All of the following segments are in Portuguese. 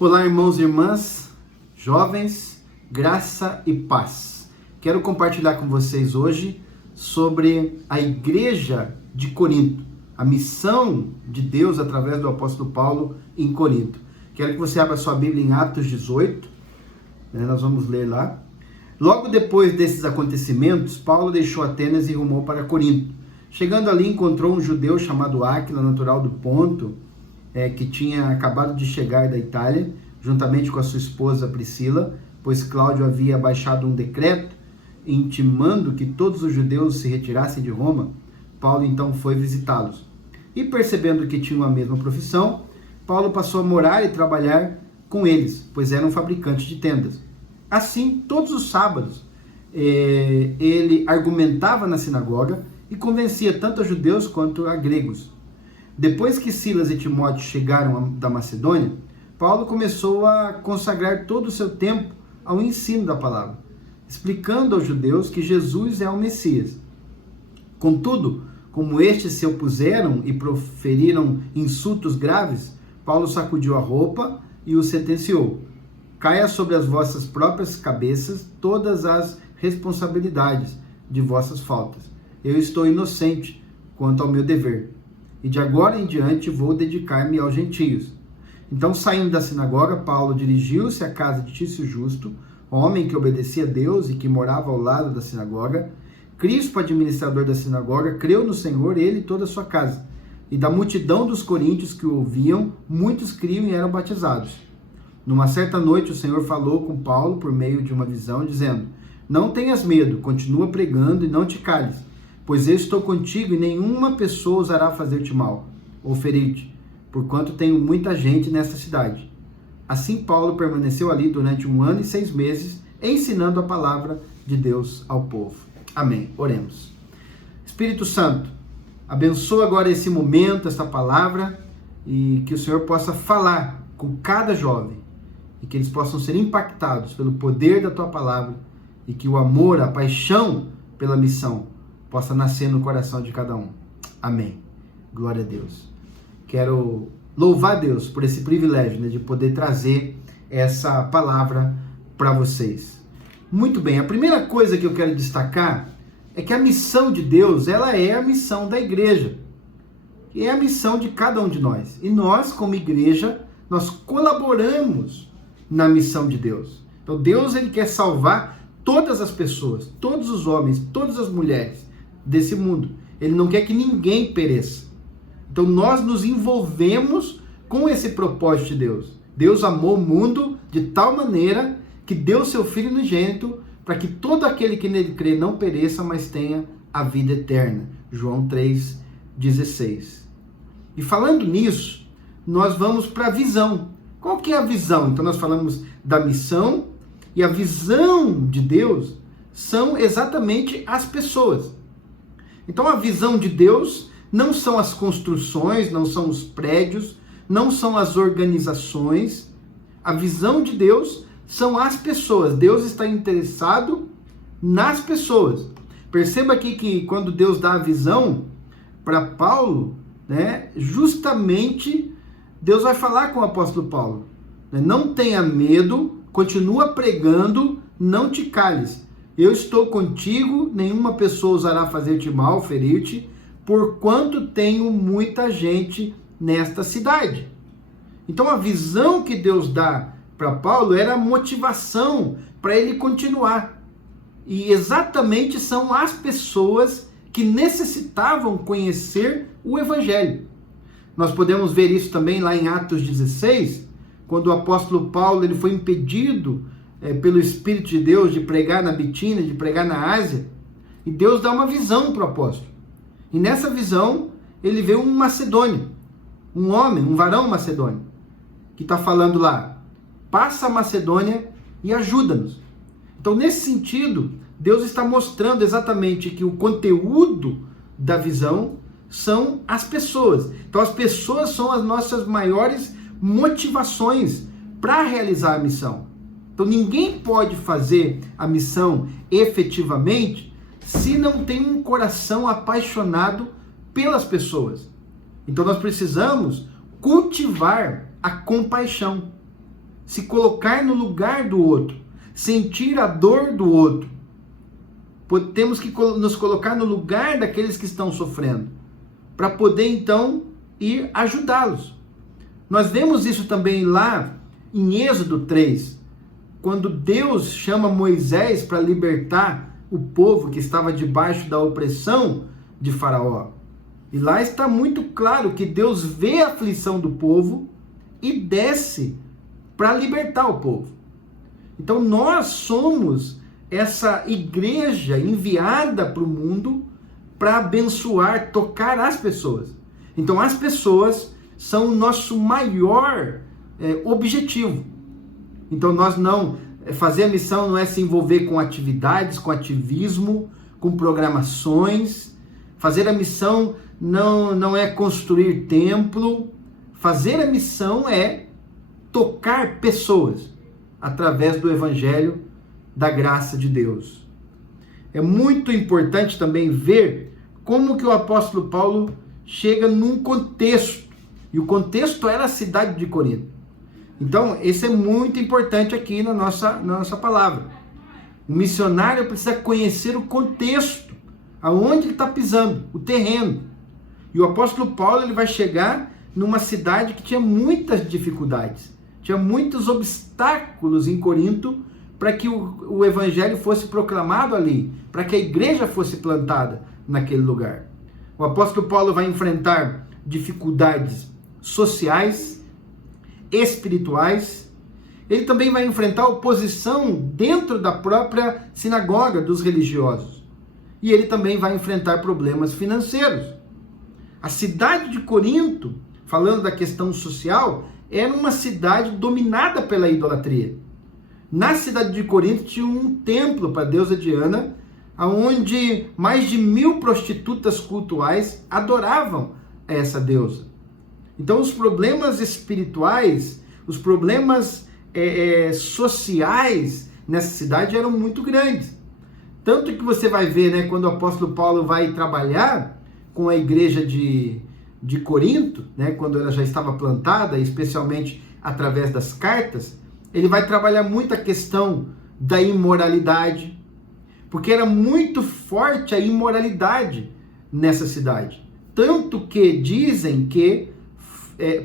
Olá, irmãos e irmãs, jovens, graça e paz. Quero compartilhar com vocês hoje sobre a igreja de Corinto, a missão de Deus através do apóstolo Paulo em Corinto. Quero que você abra sua Bíblia em Atos 18, nós vamos ler lá. Logo depois desses acontecimentos, Paulo deixou Atenas e rumou para Corinto. Chegando ali, encontrou um judeu chamado Áquila, natural do Ponto, que tinha acabado de chegar da Itália, juntamente com a sua esposa Priscila, pois Cláudio havia baixado um decreto intimando que todos os judeus se retirassem de Roma. Paulo então foi visitá-los. E percebendo que tinham a mesma profissão, Paulo passou a morar e trabalhar com eles, pois eram fabricantes de tendas. Assim, todos os sábados, ele argumentava na sinagoga e convencia tanto a judeus quanto a gregos. Depois que Silas e Timóteo chegaram da Macedônia, Paulo começou a consagrar todo o seu tempo ao ensino da palavra, explicando aos judeus que Jesus é o Messias. Contudo, como estes se opuseram e proferiram insultos graves, Paulo sacudiu a roupa e os sentenciou: caia sobre as vossas próprias cabeças todas as responsabilidades de vossas faltas. Eu estou inocente quanto ao meu dever, e de agora em diante vou dedicar-me aos gentios. Então, saindo da sinagoga, Paulo dirigiu-se à casa de Tício Justo, homem que obedecia a Deus e que morava ao lado da sinagoga. Crispo, administrador da sinagoga, creu no Senhor, ele e toda a sua casa. E da multidão dos coríntios que o ouviam, muitos criam e eram batizados. Numa certa noite, o Senhor falou com Paulo por meio de uma visão, dizendo: não tenhas medo, continua pregando e não te cales, pois eu estou contigo e nenhuma pessoa ousará fazer-te mal ou ferir-te, porquanto tenho muita gente nesta cidade. Assim Paulo permaneceu ali durante 1 ano e 6 meses, ensinando a palavra de Deus ao povo. Amém. Oremos. Espírito Santo, abençoa agora esse momento, essa palavra, e que o Senhor possa falar com cada jovem, e que eles possam ser impactados pelo poder da tua palavra, e que o amor, a paixão pela missão possa nascer no coração de cada um. Amém. Glória a Deus. Quero louvar a Deus por esse privilégio, de poder trazer essa palavra para vocês. Muito bem, a primeira coisa que eu quero destacar é que a missão de Deus, ela é a missão da igreja. E é a missão de cada um de nós. E nós, como igreja, nós colaboramos na missão de Deus. Então Deus, ele quer salvar todas as pessoas, todos os homens, todas as mulheres desse mundo. Ele não quer que ninguém pereça. Então nós nos envolvemos com esse propósito de Deus. Deus amou o mundo de tal maneira que deu seu Filho unigênito para que todo aquele que nele crê não pereça, mas tenha a vida eterna. João 3,16. E falando nisso, nós vamos para a visão. Qual que é a visão? Então nós falamos da missão, e a visão de Deus são exatamente as pessoas. Então a visão de Deus não são as construções, não são os prédios, não são as organizações. A visão de Deus são as pessoas. Deus está interessado nas pessoas. Perceba aqui que quando Deus dá a visão para Paulo, justamente Deus vai falar com o apóstolo Paulo. Não tenha medo, continua pregando, não te cales. Eu estou contigo, nenhuma pessoa ousará fazer-te mal, ferir-te, porquanto tenho muita gente nesta cidade. Então a visão que Deus dá para Paulo era a motivação para ele continuar. E exatamente são as pessoas que necessitavam conhecer o Evangelho. Nós podemos ver isso também lá em Atos 16, quando o apóstolo Paulo ele foi impedido pelo Espírito de Deus de pregar na Bitínia, de pregar na Ásia, e Deus dá uma visão para o apóstolo. E nessa visão, ele vê um macedônio, um homem, um varão macedônio, que está falando lá: passa a Macedônia e ajuda-nos. Então, nesse sentido, Deus está mostrando exatamente que o conteúdo da visão são as pessoas. Então, as pessoas são as nossas maiores motivações para realizar a missão. Então, ninguém pode fazer a missão efetivamente se não tem um coração apaixonado pelas pessoas. Então nós precisamos cultivar a compaixão. se colocar no lugar do outro, sentir a dor do outro. Temos que nos colocar no lugar daqueles que estão sofrendo, para poder então ir ajudá-los. Nós vemos isso também lá em Êxodo 3, quando Deus chama Moisés para libertar o povo que estava debaixo da opressão de Faraó. E lá está muito claro que Deus vê a aflição do povo e desce para libertar o povo. Então nós somos essa igreja enviada para o mundo para abençoar, tocar as pessoas. Então as pessoas são o nosso maior objetivo. Então nós não, fazer a missão não é se envolver com atividades, com ativismo, com programações. Fazer a missão não é construir templo. Fazer a missão é tocar pessoas através do evangelho da graça de Deus. É muito importante também ver como que o apóstolo Paulo chega num contexto, e o contexto era a cidade de Corinto. Então, esse é muito importante aqui na nossa palavra. O missionário precisa conhecer o contexto, aonde ele está pisando, o terreno. E o apóstolo Paulo ele vai chegar numa cidade que tinha muitas dificuldades, tinha muitos obstáculos em Corinto para que o evangelho fosse proclamado ali, para que a igreja fosse plantada naquele lugar. O apóstolo Paulo vai enfrentar dificuldades sociais, espirituais. Ele também vai enfrentar oposição dentro da própria sinagoga dos religiosos. E ele também vai enfrentar problemas financeiros. A cidade de Corinto, falando da questão social, era uma cidade dominada pela idolatria. Na cidade de Corinto tinha um templo para a deusa Diana, onde mais de 1000 prostitutas cultuais adoravam essa deusa. Então os problemas espirituais, os problemas sociais nessa cidade eram muito grandes. Tanto que você vai ver, né, quando o apóstolo Paulo vai trabalhar com a igreja de Corinto, né, quando ela já estava plantada, especialmente através das cartas, ele vai trabalhar muito a questão da imoralidade, porque era muito forte a imoralidade nessa cidade. Tanto que dizem que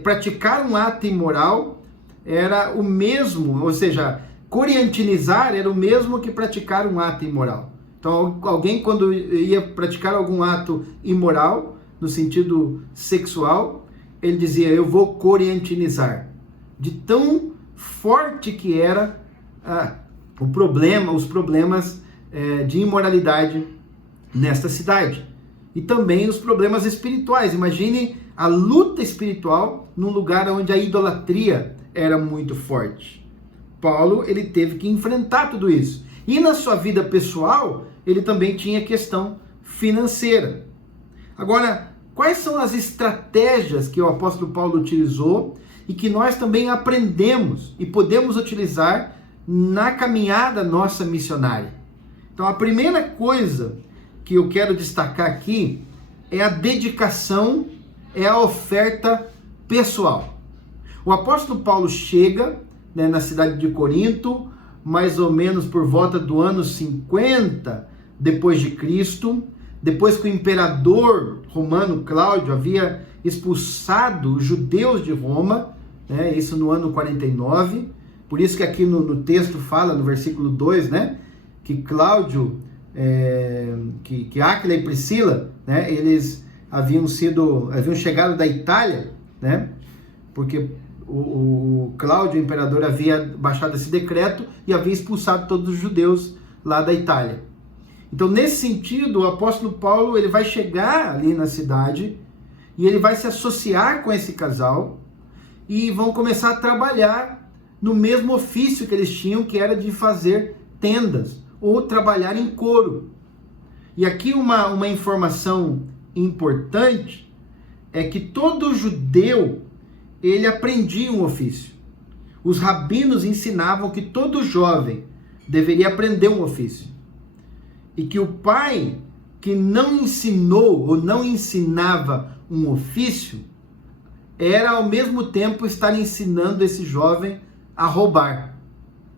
praticar um ato imoral era o mesmo, ou seja, corintinizar era o mesmo que praticar um ato imoral. Então, alguém quando ia praticar algum ato imoral, no sentido sexual, ele dizia, eu vou corintinizar. De tão forte que era os problemas de imoralidade nesta cidade. E também os problemas espirituais. Imagine a luta espiritual num lugar onde a idolatria era muito forte. Paulo, ele teve que enfrentar tudo isso. E na sua vida pessoal, ele também tinha questão financeira. Agora, quais são as estratégias que o apóstolo Paulo utilizou e que nós também aprendemos e podemos utilizar na caminhada nossa missionária? Então, a primeira coisa que eu quero destacar aqui é a dedicação, é a oferta pessoal. O apóstolo Paulo chega, né, na cidade de Corinto, mais ou menos por volta do ano 50 depois de Cristo, depois que o imperador romano Cláudio havia expulsado os judeus de Roma, né, isso no ano 49, por isso que aqui no texto fala, no versículo 2, né, que Cláudio, que Áquila e Priscila, né, eles haviam chegado da Itália, né, porque o Cláudio, o imperador, havia baixado esse decreto e havia expulsado todos os judeus lá da Itália. Então, nesse sentido, o apóstolo Paulo ele vai chegar ali na cidade e ele vai se associar com esse casal e vão começar a trabalhar no mesmo ofício que eles tinham, que era de fazer tendas ou trabalhar em couro. E aqui uma informação importante é que todo judeu ele aprendia um ofício. Os rabinos ensinavam que todo jovem deveria aprender um ofício. E que o pai que não ensinou ou não ensinava um ofício era ao mesmo tempo estar ensinando esse jovem a roubar.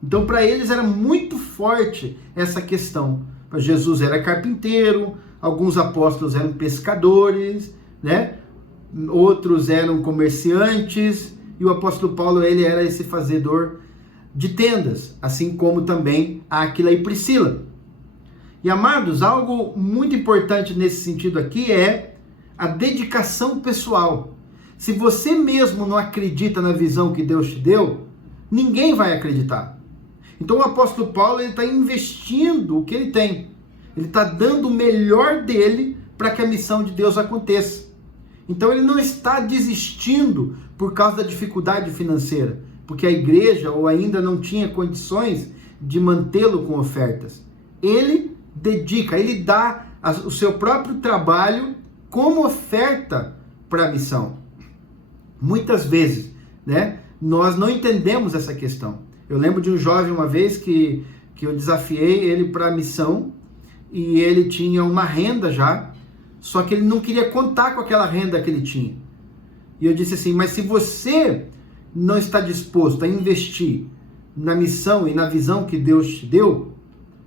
Então, para eles era muito forte essa questão. Jesus era carpinteiro, alguns apóstolos eram pescadores, né? Outros eram comerciantes, e o apóstolo Paulo, ele era esse fazedor de tendas, assim como também Áquila e Priscila. E amados, algo muito importante nesse sentido aqui é a dedicação pessoal. Se você mesmo não acredita na visão que Deus te deu, ninguém vai acreditar. Então o apóstolo Paulo está investindo o que ele tem. Ele está dando o melhor dele para que a missão de Deus aconteça. Então ele não está desistindo por causa da dificuldade financeira, porque a igreja ou ainda não tinha condições de mantê-lo com ofertas. Ele dedica, ele dá o seu próprio trabalho como oferta para a missão. Muitas vezes, né, nós não entendemos essa questão. Eu lembro de um jovem uma vez que eu desafiei ele para a missão, e ele tinha uma renda já, só que ele não queria contar com aquela renda que ele tinha. E eu disse assim, mas se você não está disposto a investir na missão e na visão que Deus te deu,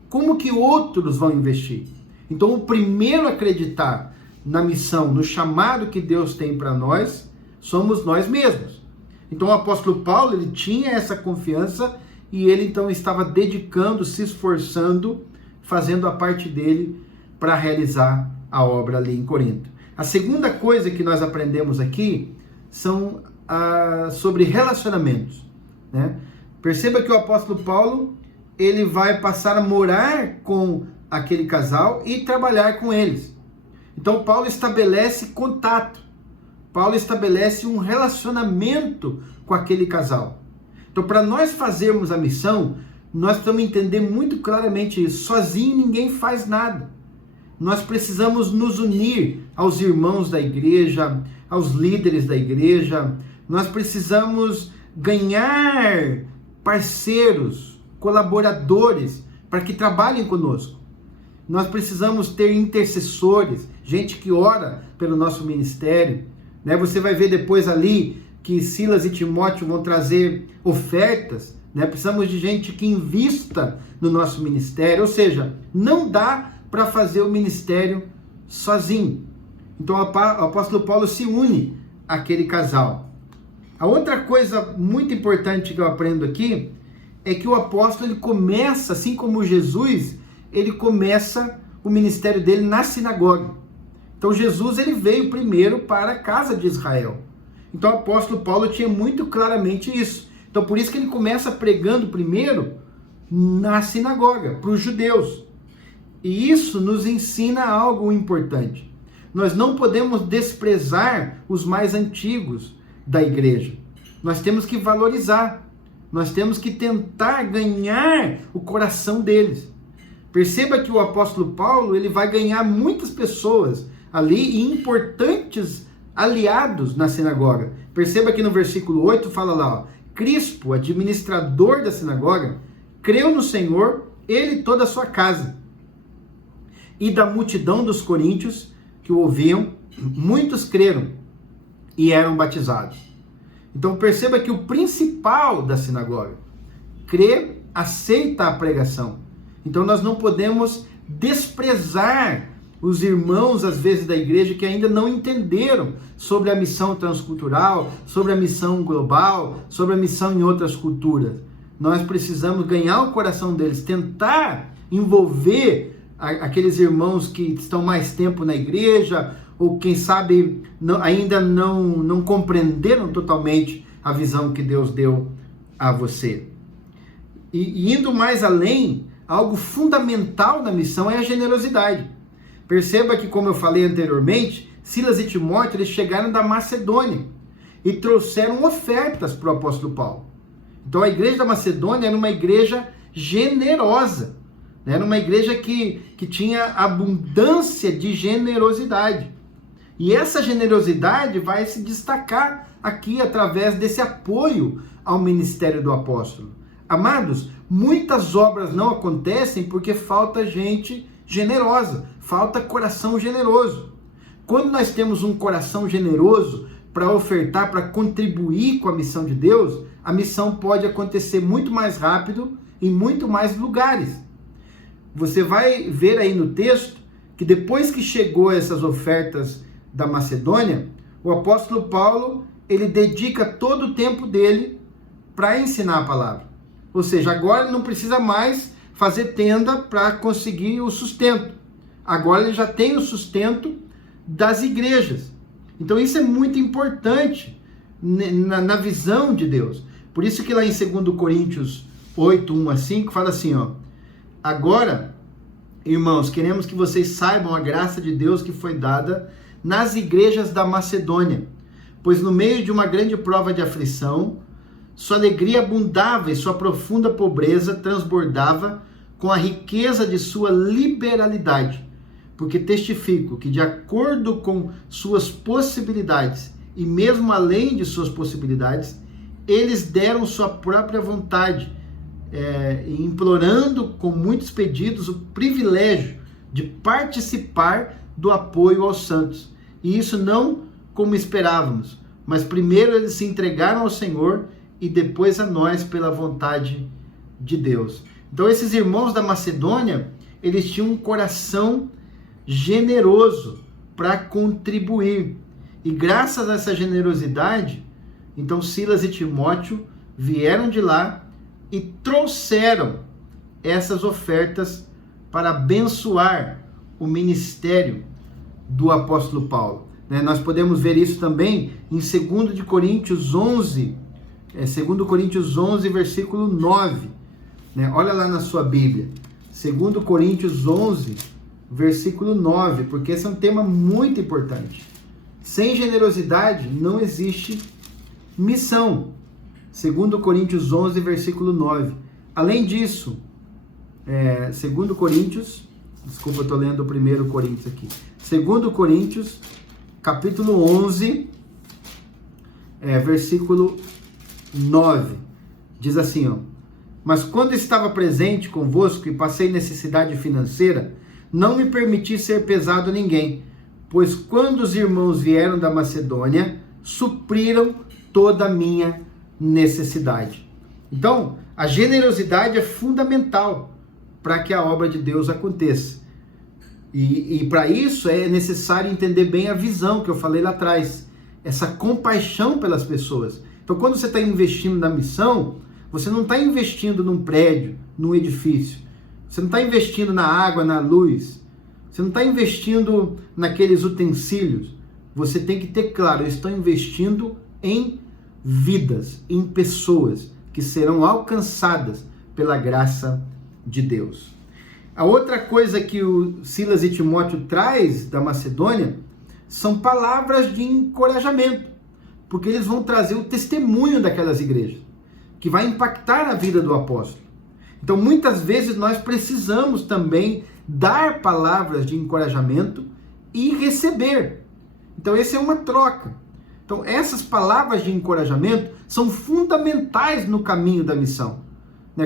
como que outros vão investir? Então o primeiro a acreditar na missão, no chamado que Deus tem para nós, somos nós mesmos. Então o apóstolo Paulo, ele tinha essa confiança e ele então estava dedicando, se esforçando, fazendo a parte dele para realizar a obra ali em Corinto. A segunda coisa que nós aprendemos aqui são sobre relacionamentos, né? Perceba que o apóstolo Paulo, ele vai passar a morar com aquele casal e trabalhar com eles. Então Paulo estabelece contato, Paulo estabelece um relacionamento com aquele casal. Então, para nós fazermos a missão, nós precisamos entender muito claramente isso. Sozinho ninguém faz nada. Nós precisamos nos unir aos irmãos da igreja, aos líderes da igreja. Nós precisamos ganhar parceiros, colaboradores, para que trabalhem conosco. Nós precisamos ter intercessores, gente que ora pelo nosso ministério, né? Você vai ver depois ali que Silas e Timóteo vão trazer ofertas, né? Precisamos de gente que invista no nosso ministério, ou seja, não dá para fazer o ministério sozinho. Então o apóstolo Paulo se une àquele casal. A outra coisa muito importante que eu aprendo aqui é que o apóstolo, ele começa, assim como Jesus, ele começa o ministério dele na sinagoga. Então Jesus, ele veio primeiro para a casa de Israel. Então o apóstolo Paulo tinha muito claramente isso. Então por isso que ele começa pregando primeiro na sinagoga, para os judeus. E isso nos ensina algo importante. Nós não podemos desprezar os mais antigos da igreja. Nós temos que valorizar. Nós temos que tentar ganhar o coração deles. Perceba que o apóstolo Paulo, ele vai ganhar muitas pessoas ali e importantes aliados na sinagoga. Perceba que no versículo 8 fala lá, ó, Crispo, administrador da sinagoga, creu no Senhor, ele e toda a sua casa. E da multidão dos coríntios que o ouviam, muitos creram e eram batizados. Então perceba que o principal da sinagoga crê, aceita a pregação. Então nós não podemos desprezar os irmãos, às vezes, da igreja que ainda não entenderam sobre a missão transcultural, sobre a missão global, sobre a missão em outras culturas. Nós precisamos ganhar o coração deles, tentar envolver aqueles irmãos que estão mais tempo na igreja, ou quem sabe ainda não compreenderam totalmente a visão que Deus deu a você. E indo mais além, algo fundamental na missão é a generosidade. Perceba que, como eu falei anteriormente, Silas e Timóteo, eles chegaram da Macedônia e trouxeram ofertas para o apóstolo Paulo. Então a igreja da Macedônia era uma igreja generosa, né? Era uma igreja que tinha abundância de generosidade. E essa generosidade vai se destacar aqui através desse apoio ao ministério do apóstolo. Amados, muitas obras não acontecem porque falta gente generosa, falta coração generoso. Quando nós temos um coração generoso para ofertar, para contribuir com a missão de Deus, a missão pode acontecer muito mais rápido em muito mais lugares. Você vai ver aí no texto que depois que chegou essas ofertas da Macedônia, o apóstolo Paulo, ele dedica todo o tempo dele para ensinar a palavra. Ou seja, agora ele não precisa mais fazer tenda para conseguir o sustento. Agora ele já tem o sustento das igrejas. Então isso é muito importante na visão de Deus. Por isso que lá em 2 Coríntios 8, 1 a 5, fala assim, ó: agora, irmãos, queremos que vocês saibam a graça de Deus que foi dada nas igrejas da Macedônia, pois no meio de uma grande prova de aflição, sua alegria abundava e sua profunda pobreza transbordava com a riqueza de sua liberalidade, porque testifico que, de acordo com suas possibilidades e mesmo além de suas possibilidades, eles deram sua própria vontade, implorando com muitos pedidos o privilégio de participar do apoio aos santos. E isso não como esperávamos, mas primeiro eles se entregaram ao Senhor e depois a nós pela vontade de Deus. Então esses irmãos da Macedônia, eles tinham um coração generoso para contribuir. E graças a essa generosidade, então Silas e Timóteo vieram de lá e trouxeram essas ofertas para abençoar o ministério do apóstolo Paulo. Nós podemos ver isso também em 2 Coríntios 11, 2 Coríntios 11, versículo 9. Olha lá na sua Bíblia, 2 Coríntios 11, versículo 9, porque esse é um tema muito importante. Sem generosidade não existe missão. 2 Coríntios 11, versículo 9. Além disso, 2 Coríntios, desculpa, eu estou lendo o 1 Coríntios aqui. 2 Coríntios, capítulo 11, versículo 9. Diz assim, ó: mas quando estava presente convosco e passei necessidade financeira, não me permiti ser pesado a ninguém, pois quando os irmãos vieram da Macedônia, supriram toda a minha necessidade. Então, a generosidade é fundamental para que a obra de Deus aconteça. E para isso é necessário entender bem a visão que eu falei lá atrás, essa compaixão pelas pessoas. Então, quando você está investindo na missão, você não está investindo num prédio, num edifício. Você não está investindo na água, na luz. Você não está investindo naqueles utensílios. Você tem que ter claro, eu estou investindo em vidas, em pessoas que serão alcançadas pela graça de Deus. A outra coisa que o Silas e Timóteo traz da Macedônia são palavras de encorajamento, porque eles vão trazer o testemunho daquelas igrejas, que vai impactar a vida do apóstolo. Então, muitas vezes nós precisamos também dar palavras de encorajamento e receber. Então, essa é uma troca. Então, essas palavras de encorajamento são fundamentais no caminho da missão.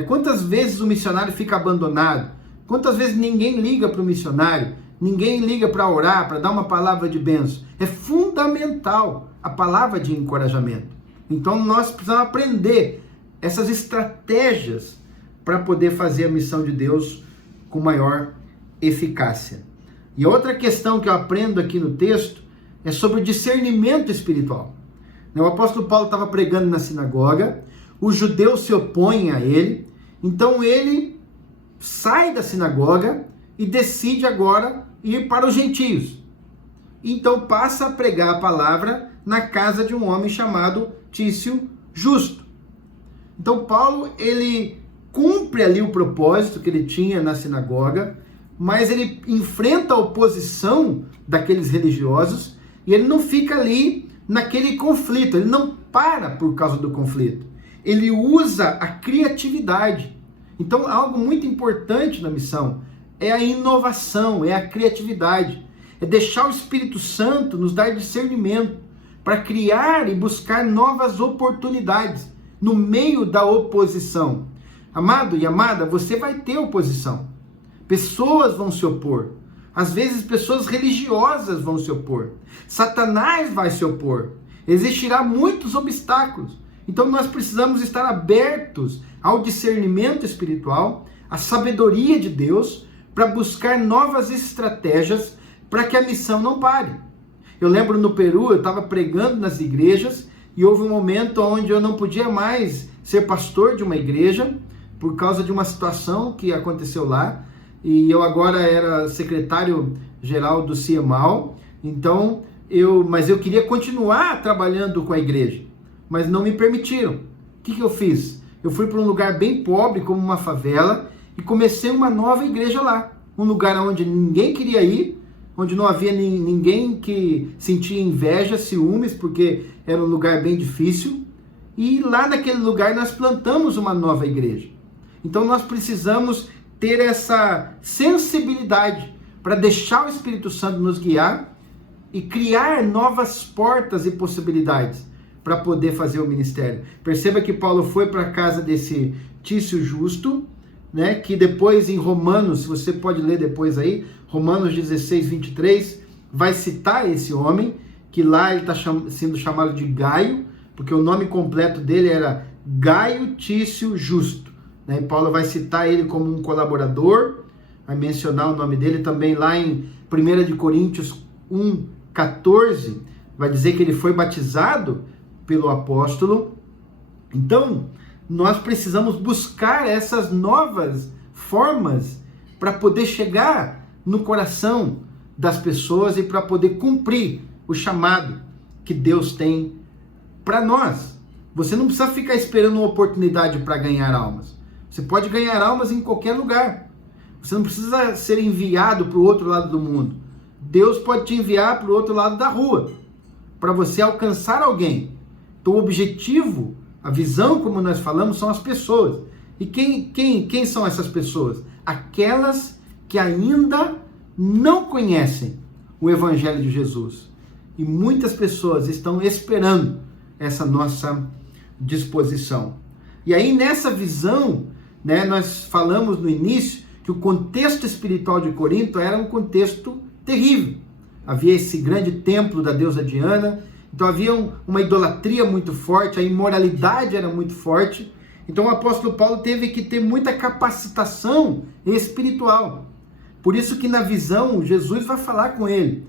Quantas vezes o missionário fica abandonado? Quantas vezes ninguém liga para o missionário? Ninguém liga para orar, para dar uma palavra de bênção? É fundamental a palavra de encorajamento. Então, nós precisamos aprender essas estratégias para poder fazer a missão de Deus com maior eficácia. E outra questão que eu aprendo aqui no texto é sobre o discernimento espiritual. O apóstolo Paulo estava pregando na sinagoga, os judeus se opõem a ele, então ele sai da sinagoga e decide agora ir para os gentios. Então passa a pregar a palavra na casa de um homem chamado Tício Justo. Então Paulo, ele cumpre ali o propósito que ele tinha na sinagoga, mas ele enfrenta a oposição daqueles religiosos e ele não fica ali naquele conflito, ele não para por causa do conflito. Ele usa a criatividade. Então, algo muito importante na missão é a inovação, é a criatividade, é deixar o Espírito Santo nos dar discernimento para criar e buscar novas oportunidades no meio da oposição. Amado e amada, você vai ter oposição. Pessoas vão se opor. Às vezes pessoas religiosas vão se opor. Satanás vai se opor. Existirá muitos obstáculos. Então nós precisamos estar abertos ao discernimento espiritual, à sabedoria de Deus, para buscar novas estratégias para que a missão não pare. Eu lembro no Peru, eu estava pregando nas igrejas e houve um momento onde eu não podia mais ser pastor de uma igreja por causa de uma situação que aconteceu lá, e eu agora era secretário-geral do CIEMAL, então mas eu queria continuar trabalhando com a igreja, mas não me permitiram. O que eu fiz? Eu fui para um lugar bem pobre, como uma favela, e comecei uma nova igreja lá, um lugar onde ninguém queria ir, onde não havia ninguém que sentia inveja, ciúmes, porque era um lugar bem difícil, e lá naquele lugar nós plantamos uma nova igreja. Então nós precisamos ter essa sensibilidade para deixar o Espírito Santo nos guiar e criar novas portas e possibilidades para poder fazer o ministério. Perceba que Paulo foi para a casa desse Tício Justo, né, que depois em Romanos, se você pode ler depois aí, Romanos 16, 23, vai citar esse homem, que lá ele está sendo chamado de Gaio, porque o nome completo dele era Gaio Tício Justo. E Paulo vai citar ele como um colaborador, vai mencionar o nome dele também lá em 1 Coríntios 1,14, vai dizer que ele foi batizado pelo apóstolo. Então, nós precisamos buscar essas novas formas para poder chegar no coração das pessoas e para poder cumprir o chamado que Deus tem para nós. Você não precisa ficar esperando uma oportunidade para ganhar almas. Você pode ganhar almas em qualquer lugar. Você não precisa ser enviado para o outro lado do mundo. Deus pode te enviar para o outro lado da rua, para você alcançar alguém. Então o objetivo, a visão, como nós falamos, são as pessoas. E quem são essas pessoas? Aquelas que ainda não conhecem o Evangelho de Jesus. E muitas pessoas estão esperando essa nossa disposição. E aí nessa visão, né, nós falamos no início que o contexto espiritual de Corinto era um contexto terrível. Havia esse grande templo da deusa Diana, então havia uma idolatria muito forte, a imoralidade era muito forte. Então o apóstolo Paulo teve que ter muita capacitação espiritual. Por isso que na visão Jesus vai falar com ele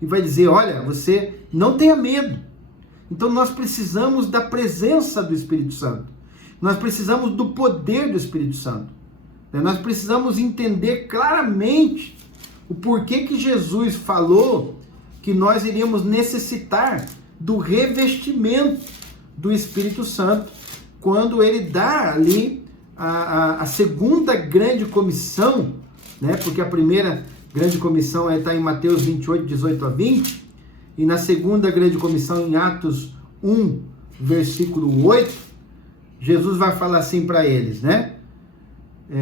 e vai dizer: olha, você não tenha medo. Então nós precisamos da presença do Espírito Santo. Nós precisamos do poder do Espírito Santo. Nós precisamos entender claramente o porquê que Jesus falou que nós iríamos necessitar do revestimento do Espírito Santo quando ele dá ali a segunda grande comissão, né? Porque a primeira grande comissão está em Mateus 28, 18 a 20, e na segunda grande comissão em Atos 1, versículo 8, Jesus vai falar assim para eles, né?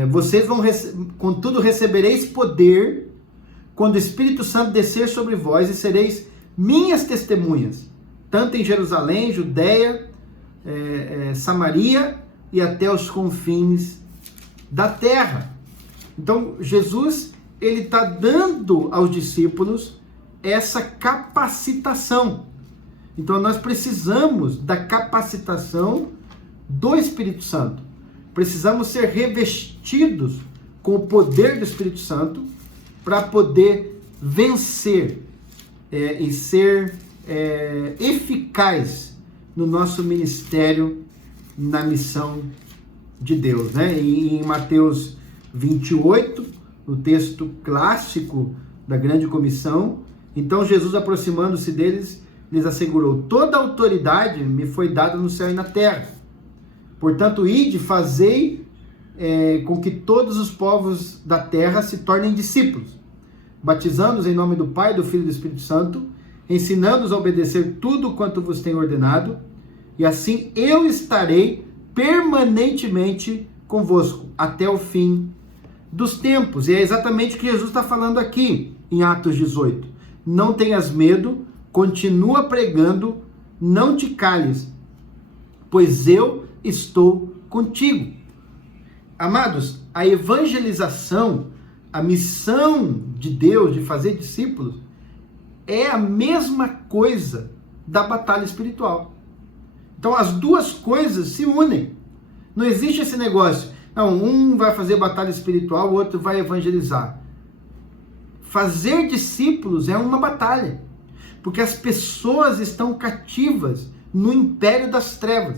Vocês vão, contudo, recebereis poder quando o Espírito Santo descer sobre vós e sereis minhas testemunhas, tanto em Jerusalém, Judeia, Samaria e até os confins da terra. Então, Jesus, ele está dando aos discípulos essa capacitação. Então, nós precisamos da capacitação do Espírito Santo. Precisamos ser revestidos com o poder do Espírito Santo para poder vencer e ser eficaz no nosso ministério, na missão de Deus, né? E em Mateus 28, no texto clássico da grande comissão, então Jesus, aproximando-se deles, lhes assegurou: toda autoridade me foi dada no céu e na terra. Portanto, ide, fazei com que todos os povos da terra se tornem discípulos, batizando-os em nome do Pai, do Filho e do Espírito Santo, ensinando-os a obedecer tudo quanto vos tenho ordenado, e assim eu estarei permanentemente convosco, até o fim dos tempos. E é exatamente o que Jesus está falando aqui, em Atos 18. Não tenhas medo, continua pregando, não te cales, pois eu estou contigo. Amados, a evangelização, a missão de Deus de fazer discípulos, é a mesma coisa da batalha espiritual. Então as duas coisas se unem. Não existe esse negócio, não, um vai fazer batalha espiritual, o outro vai evangelizar. Fazer discípulos é uma batalha, porque as pessoas estão cativas no império das trevas.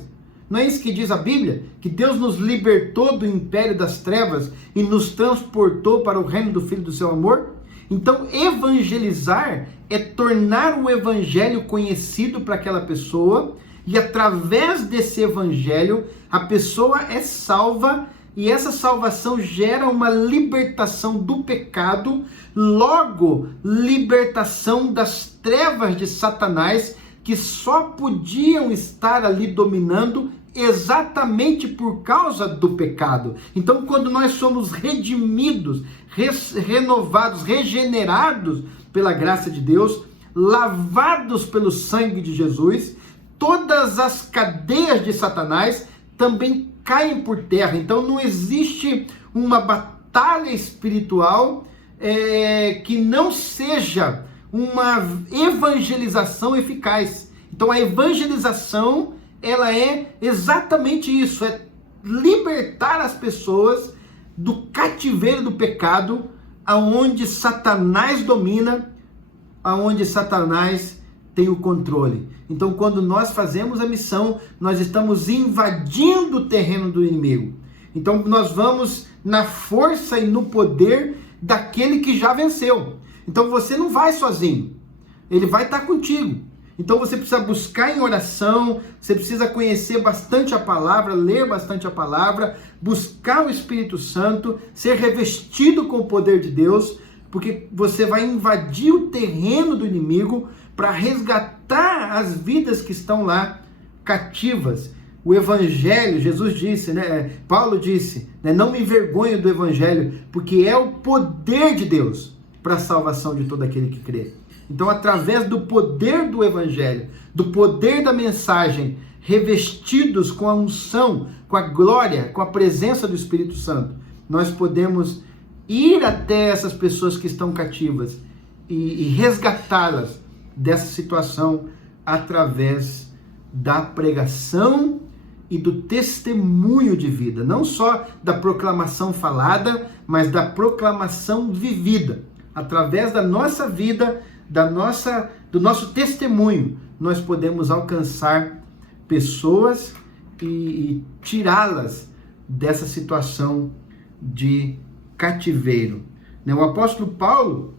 Não é isso que diz a Bíblia? Que Deus nos libertou do império das trevas e nos transportou para o reino do Filho do seu amor? Então, evangelizar é tornar o evangelho conhecido para aquela pessoa, e através desse evangelho, a pessoa é salva, e essa salvação gera uma libertação do pecado, logo, libertação das trevas de Satanás, que só podiam estar ali dominando exatamente por causa do pecado. Então, quando nós somos redimidos, renovados, regenerados pela graça de Deus, lavados pelo sangue de Jesus, todas as cadeias de Satanás também caem por terra. Então, não existe uma batalha espiritual que não seja uma evangelização eficaz. Então, a evangelização, ela é exatamente isso, é libertar as pessoas do cativeiro do pecado, aonde Satanás domina, aonde Satanás tem o controle. Então, quando nós fazemos a missão, nós estamos invadindo o terreno do inimigo. Então, nós vamos na força e no poder daquele que já venceu. Então, você não vai sozinho, ele vai estar contigo. Então, você precisa buscar em oração, você precisa conhecer bastante a palavra, ler bastante a palavra, buscar o Espírito Santo, ser revestido com o poder de Deus, porque você vai invadir o terreno do inimigo para resgatar as vidas que estão lá cativas. O Evangelho, Jesus disse, Paulo disse, não me envergonho do Evangelho, porque é o poder de Deus para a salvação de todo aquele que crê. Então, através do poder do Evangelho, do poder da mensagem, revestidos com a unção, com a glória, com a presença do Espírito Santo, nós podemos ir até essas pessoas que estão cativas e resgatá-las dessa situação através da pregação e do testemunho de vida. Não só da proclamação falada, mas da proclamação vivida. Através da nossa vida, do nosso testemunho, nós podemos alcançar pessoas e tirá-las dessa situação de cativeiro. O apóstolo Paulo,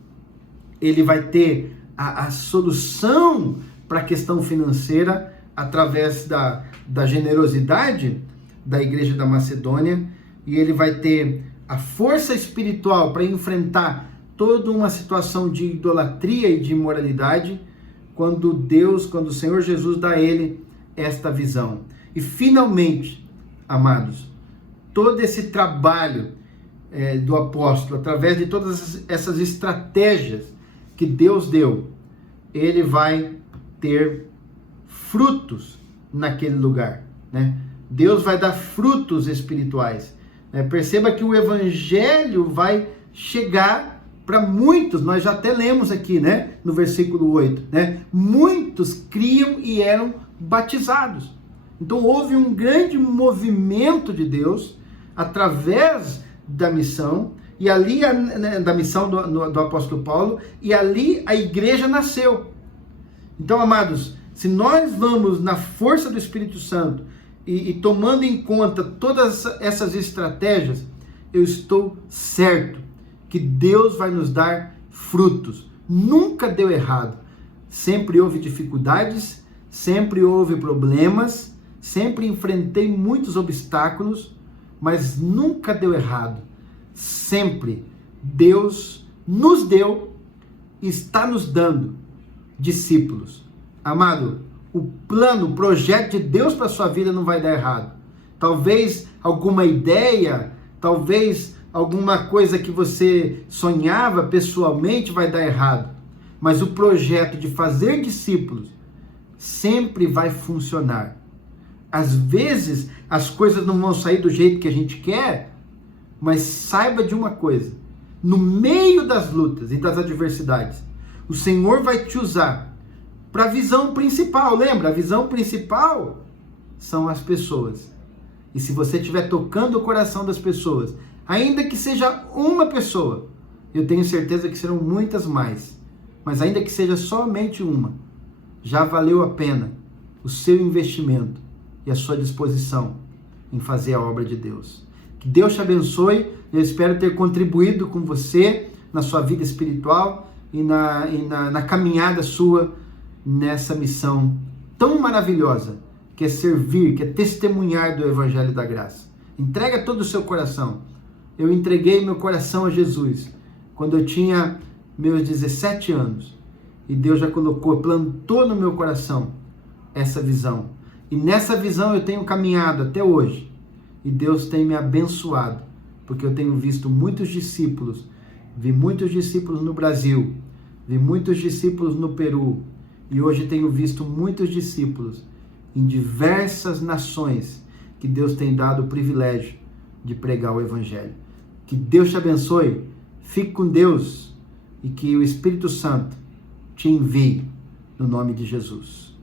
ele vai ter a solução para a questão financeira através da generosidade da igreja da Macedônia, e ele vai ter a força espiritual para enfrentar toda uma situação de idolatria e de imoralidade, quando o Senhor Jesus dá a ele esta visão. E finalmente, amados, todo esse trabalho do apóstolo, através de todas essas estratégias que Deus deu, ele vai ter frutos naquele lugar, Deus vai dar frutos espirituais. Perceba que o evangelho vai chegar para muitos. Nós já até lemos aqui, no versículo 8, muitos criam e eram batizados. Então houve um grande movimento de Deus através da missão, e ali da missão do apóstolo Paulo, e ali a igreja nasceu. Então, amados, se nós vamos na força do Espírito Santo e tomando em conta todas essas estratégias, eu estou certo que Deus vai nos dar frutos. Nunca deu errado. Sempre houve dificuldades, sempre houve problemas, sempre enfrentei muitos obstáculos, mas nunca deu errado. Sempre Deus nos deu e está nos dando discípulos. Amado, o plano, o projeto de Deus para a sua vida não vai dar errado. Talvez alguma ideia, talvez alguma coisa que você sonhava pessoalmente vai dar errado. Mas o projeto de fazer discípulos sempre vai funcionar. Às vezes as coisas não vão sair do jeito que a gente quer, mas saiba de uma coisa: no meio das lutas e das adversidades, o Senhor vai te usar para a visão principal. Lembra? A visão principal são as pessoas. E se você estiver tocando o coração das pessoas, ainda que seja uma pessoa, eu tenho certeza que serão muitas mais, mas ainda que seja somente uma, já valeu a pena o seu investimento e a sua disposição em fazer a obra de Deus. Que Deus te abençoe. Eu espero ter contribuído com você na sua vida espiritual e na caminhada sua nessa missão tão maravilhosa, que é servir, que é testemunhar do Evangelho da Graça. Entrega todo o seu coração. Eu entreguei meu coração a Jesus quando eu tinha meus 17 anos. E Deus já plantou no meu coração essa visão. E nessa visão eu tenho caminhado até hoje. E Deus tem me abençoado, porque eu tenho visto muitos discípulos. Vi muitos discípulos no Brasil, vi muitos discípulos no Peru. E hoje tenho visto muitos discípulos em diversas nações que Deus tem dado o privilégio de pregar o Evangelho. Que Deus te abençoe, fique com Deus e que o Espírito Santo te envie no nome de Jesus.